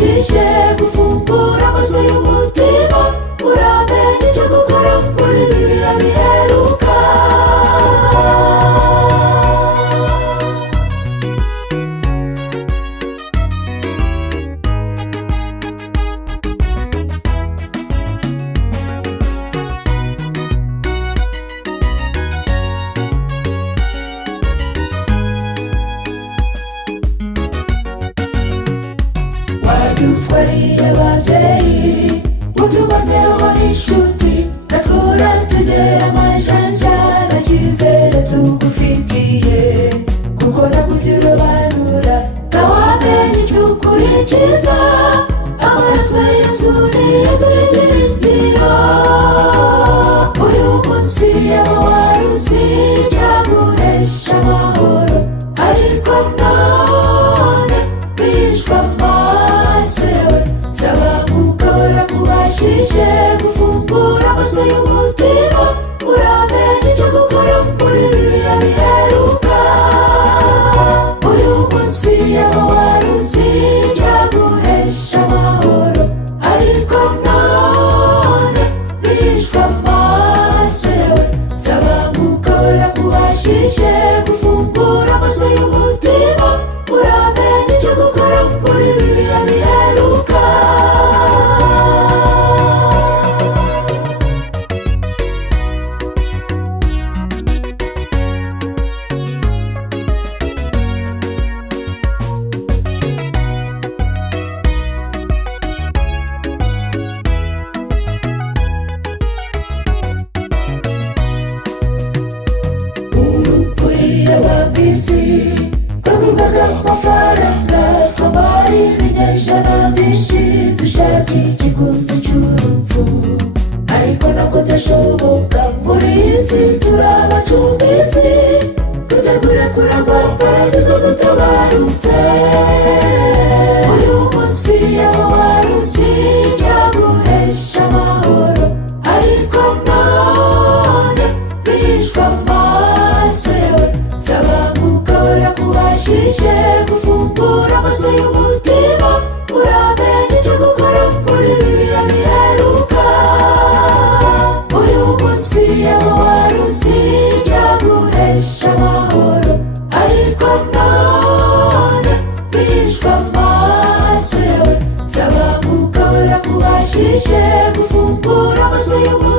kubashije gufungura amaso y'umutima, uramenye icyo gukora muri biriya biheruka. Wadutwariye ababyeyi utumazeho inshuti, natwura tugera amajanja n'icyizere tugufitiye, kuko nakuturobanura ntawamenya icyo ukurikiza. Amaraso ya Yesu niyo twigiringiro, uyu munsi yaba wari uzi ibyaguhesha amahoro, ariko none bishwe amaso yawe. Saba gukabura kubashije gufungura amaso y'umutima, uramenye icyo gukora muri biriya biheruka. Uyu munsi yaba wari uzi ibyaguhesha amahoro, ariko none bishwe amaso yawe. Saba gukabura kubashije gufungura amaso y'umutima, uramenye icyo gukora muri biriya biheruka. Urupfuye ababisi twagurwaga amafaranga, twambara ibinyejana byinshi dushaka ikiguzi cy'urupfu, ariko ntabwo byashoboka. Muri iyi si turi abacumbitsi, twitegure kuragwa paradizo tutabarutse. Uyu munsi yaba wari uzi ibyaguhesha amahoro, ariko none bishwe amaso yawe. Saba gukabura kubashije gufungura amaso y'umutima, uramenye icyo gukora muri biriya biheruka. Uyu munsi yaba wari uzi ibyaguhesha amahoro, ariko none bishwe amaso yawe. Saba gukabura kubashije gufungura amaso y'umutima,